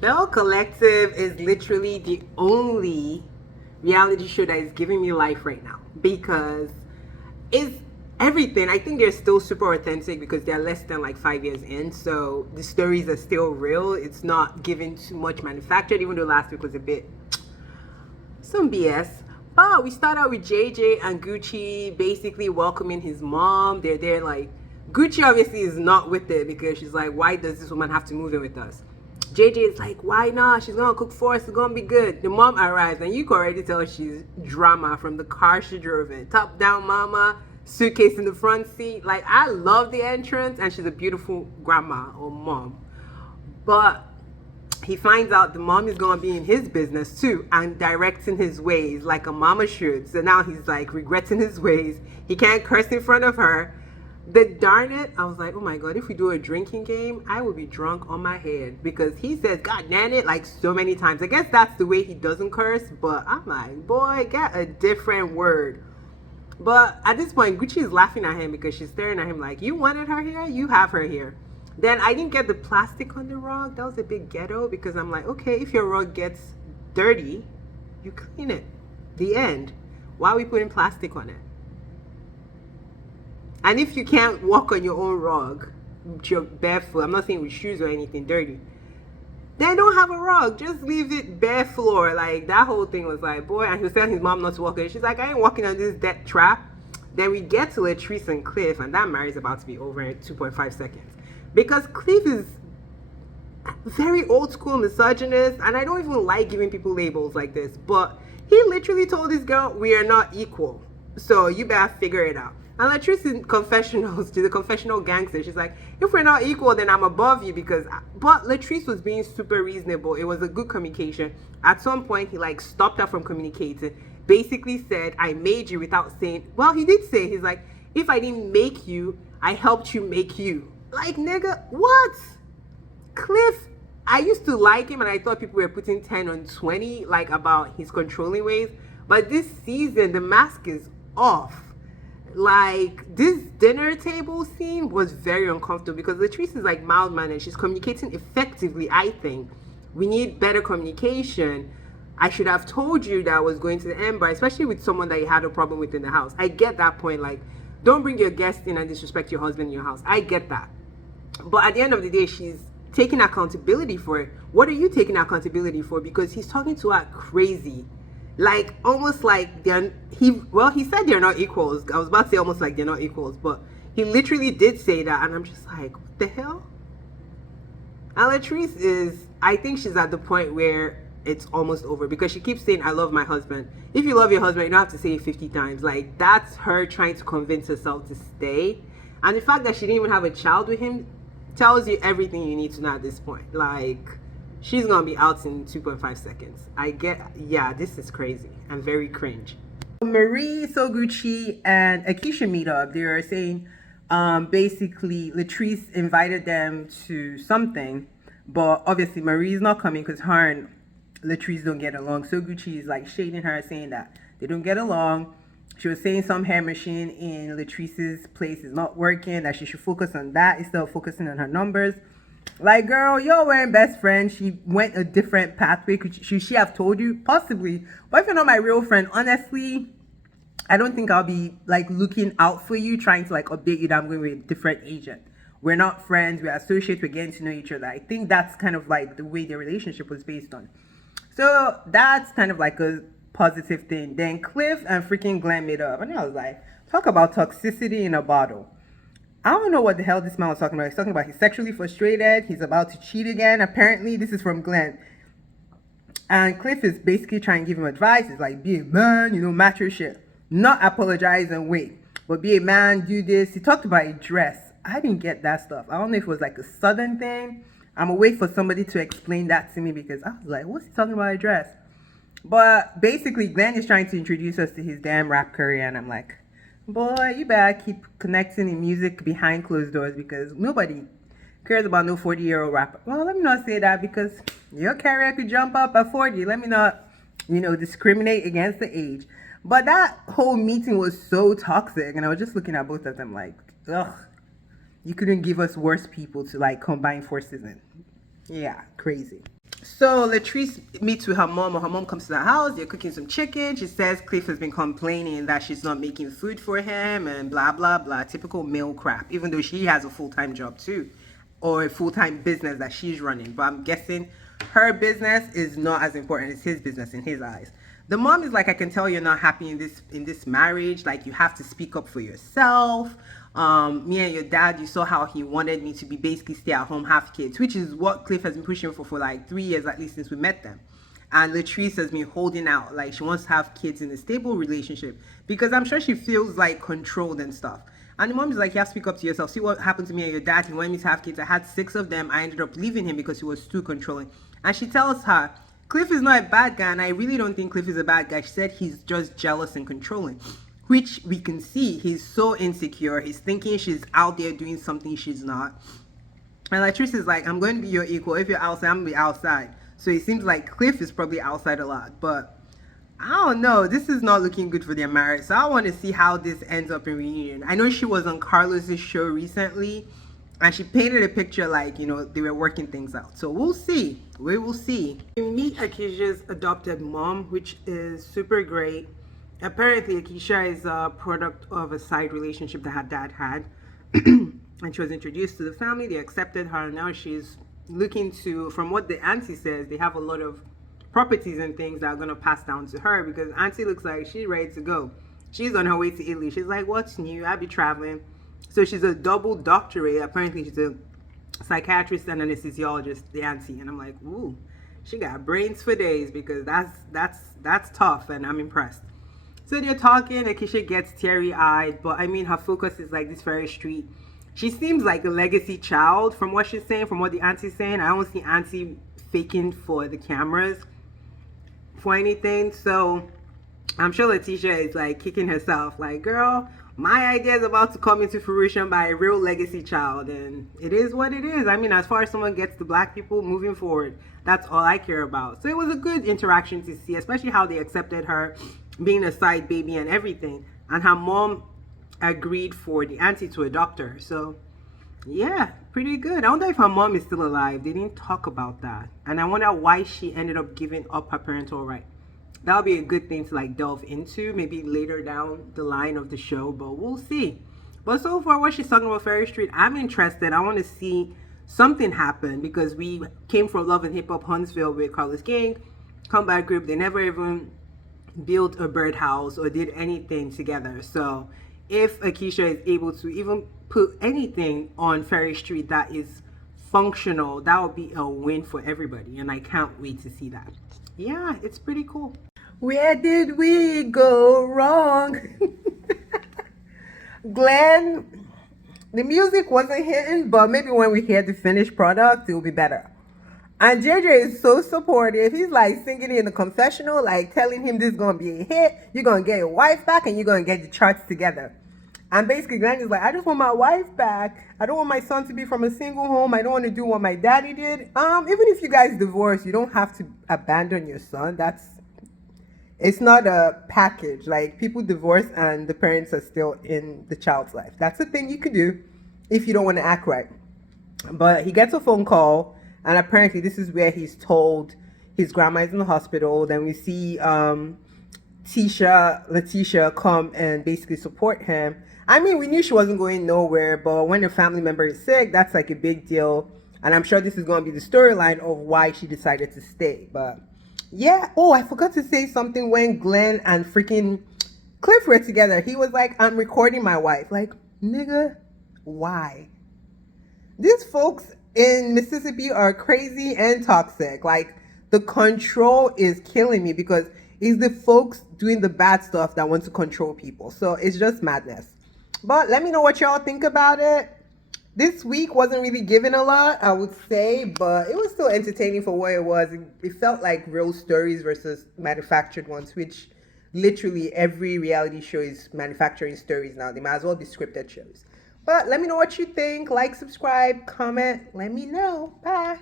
Belle Collective is literally the only reality show that is giving me life right now because it's everything. I think they're still super authentic because they're less than like 5 years in, so the stories are still real. It's not given too much manufactured, even though last week was a bit some BS. But we start out with JJ and Gucci basically welcoming his mom. They're there like Gucci obviously is not with it because she's like, why does this woman have to move in with us? JJ is like, why not? She's gonna cook for us. It's gonna be good. The mom arrives, and you can already tell she's drama from the car she drove in. Top down, mama, suitcase in the front seat. Like, I love the entrance, and she's a beautiful grandma or mom. But he finds out the mom is gonna be in his business too and directing his ways like a mama should. So now he's like regretting his ways. He can't curse in front of her. The darn it, I was like, oh my god, if we do a drinking game, I will be drunk on my head because he says god damn it like so many times. I guess that's the way he doesn't curse, but I'm like, boy, get a different word. But at this point, Gucci is laughing at him because she's staring at him like, you wanted her here, you have her here. Then I didn't get the plastic on the rug. That was a bit ghetto because I'm like, okay, if your rug gets dirty, you clean it. The end. Why are we putting plastic on it? And if you can't walk on your own rug with your barefoot, I'm not saying with shoes or anything dirty, then don't have a rug. Just leave it bare floor. Like, that whole thing was like, boy, and he was telling his mom not to walk on it. She's like, I ain't walking on this death trap. Then we get to Latrice and Cliff, and that marriage is about to be over in 2.5 seconds. Because Cliff is very old school misogynist, and I don't even like giving people labels like this, but he literally told this girl, we are not equal, so you better figure it out. And Latrice in confessionals to the confessional gangster, she's like, if we're not equal, then I'm above you because, but Latrice was being super reasonable. It was a good communication. At some point, he like stopped her from communicating, basically said, I made you without saying, well, he did say, he's like, if I didn't make you, I helped you make you. Like, nigga, what? Cliff, I used to like him and I thought people were putting 10 on 20, like about his controlling ways. But this season, the mask is off. Like, this dinner table scene was very uncomfortable because Latrice is like mild-mannered. She's communicating effectively, I think. We need better communication. I should have told you that I was going to the end, but especially with someone that you had a problem with in the house. I get that point. Like, don't bring your guest in and disrespect your husband in your house. I get that. But at the end of the day, she's taking accountability for it. What are you taking accountability for? Because he's talking to her crazy. Like, almost like he said they're not equals. I was about to say almost like they're not equals, but he literally did say that. And I'm just like, what the hell? And Latrice is, I think she's at the point where it's almost over because she keeps saying, I love my husband. If you love your husband, you don't have to say it 50 times. Like, that's her trying to convince herself to stay. And the fact that she didn't even have a child with him tells you everything you need to know at this point. Like, she's gonna be out in 2.5 seconds. Yeah, this is crazy and very cringe. Marie, Soguchi, and Akeisha meet up. They are saying, basically, Latrice invited them to something, but obviously Marie's not coming because her and Latrice don't get along. Soguchi is like shading her, saying that they don't get along. She was saying some hair machine in Latrice's place is not working, that she should focus on that instead of focusing on her numbers. Like, girl, you're wearing best friend. She went a different pathway. Should she have told you? Possibly. But if you're not my real friend, honestly, I don't think I'll be like looking out for you, trying to like update you that I'm going with a different agent. We're not friends. We're associates. We're getting to know each other. I think that's kind of like the way their relationship was based on. So that's kind of like a positive thing. Then Cliff and freaking Glenn made up. And I was like, talk about toxicity in a bottle. I don't know what the hell this man was talking about. He's talking about he's sexually frustrated. He's about to cheat again. Apparently, this is from Glenn. And Cliff is basically trying to give him advice. He's like, be a man, match your shit. Not apologize and wait. But be a man, do this. He talked about a dress. I didn't get that stuff. I don't know if it was like a southern thing. I'm gonna wait for somebody to explain that to me because I was like, what's he talking about a dress? But basically, Glenn is trying to introduce us to his damn rap career. And I'm like, boy, you better keep connecting in music behind closed doors because nobody cares about no 40-year-old rapper. Well, let me not say that because your career could jump up at 40. Let me not, discriminate against the age. But that whole meeting was so toxic. And I was just looking at both of them like, ugh, you couldn't give us worse people to like combine forces in. Yeah, crazy. So Latrice meets with her mom, or her mom comes to the house. They're cooking some chicken. She says Cliff has been complaining that she's not making food for him and blah, blah, blah. Typical male crap, even though she has a full-time job too, or a full-time business that she's running. But I'm guessing her business is not as important as his business in his eyes. The mom is like, I can tell you're not happy in this marriage. Like, you have to speak up for yourself. Me and your dad, you saw how he wanted me to be basically stay at home, have kids, which is what Cliff has been pushing for like 3 years at least since we met them. And Latrice has been holding out, like she wants to have kids in a stable relationship because I'm sure she feels like controlled and stuff. And the mom is like, you have to speak up to yourself. See what happened to me and your dad. He wanted me to have kids. I had 6 of them. I ended up leaving him because he was too controlling. And she tells her, Cliff is not a bad guy, and I really don't think Cliff is a bad guy. She said he's just jealous and controlling, which we can see. He's so insecure. He's thinking she's out there doing something she's not. And Latrice is like, I'm going to be your equal. If you're outside, I'm going to be outside. So it seems like Cliff is probably outside a lot. But I don't know. This is not looking good for their marriage. So I want to see how this ends up in reunion. I know she was on Carlos's show recently, and she painted a picture like, you know, they were working things out. So we'll see. We will see. We meet Akeisha's adopted mom, which is super great. Apparently, Akeisha is a product of a side relationship that her dad had. And she was introduced to the family. They accepted her. Now she's looking to, from what the auntie says, they have a lot of properties and things that are going to pass down to her because auntie looks like she's ready to go. She's on her way to Italy. She's like, what's new? I'll be traveling. So she's a double doctorate. Apparently, she's a psychiatrist and an anesthesiologist, the auntie. And I'm like, ooh, she got brains for days because that's tough, and I'm impressed. So they're talking. Akeisha gets teary-eyed, but I mean, her focus is like this Ferry Street. She seems like a legacy child from what she's saying, from what the auntie's saying. I don't see auntie faking for the cameras for anything. So I'm sure Letitia is like kicking herself, like, girl, my idea is about to come into fruition by a real legacy child, and it is what it is. I mean, as far as someone gets the black people moving forward, that's all I care about. So it was a good interaction to see, especially how they accepted her being a side baby and everything, and her mom agreed for the auntie to adopt her. So yeah, pretty good. I wonder if her mom is still alive. They didn't talk about that, and I wonder why she ended up giving up her parental right. That'll be a good thing to like delve into maybe later down the line of the show, but we'll see. But so far, what she's talking about Ferry Street, I'm interested. I want to see something happen because we came from Love and Hip Hop Huntsville with Carlos King, Comeback Group. They never even built a birdhouse or did anything together. So if Akeisha is able to even put anything on Ferry Street that is functional, that would be a win for everybody, and I can't wait to see that. Yeah, it's pretty cool. Where did we go wrong? Glenn, the music wasn't hitting, but maybe when we hear the finished product, it will be better. And JJ is so supportive. He's like singing in the confessional, like telling him this is going to be a hit. You're going to get your wife back and you're going to get the charts together. And basically Glenn is like, I just want my wife back. I don't want my son to be from a single home. I don't want to do what my daddy did. Even if you guys divorce, you don't have to abandon your son. It's not a package. Like, people divorce and the parents are still in the child's life. That's a thing you could do if you don't want to act right. But he gets a phone call, and apparently this is where he's told his grandma is in the hospital. Then we see Letitia come and basically support him. I mean, we knew she wasn't going nowhere, but when a family member is sick, that's like a big deal. And I'm sure this is going to be the storyline of why she decided to stay. But yeah. Oh, I forgot to say something when Glenn and freaking Cliff were together. He was like, I'm recording my wife. Like, nigga, why? These folks in Mississippi are crazy and toxic. Like, the control is killing me because it's the folks doing the bad stuff that want to control people. So it's just madness. But let me know what y'all think about it. This week wasn't really given a lot, I would say, but it was still entertaining for what it was. It felt like real stories versus manufactured ones, which literally every reality show is manufacturing stories now. They might as well be scripted shows. But let me know what you think. Like, subscribe, comment. Let me know. Bye.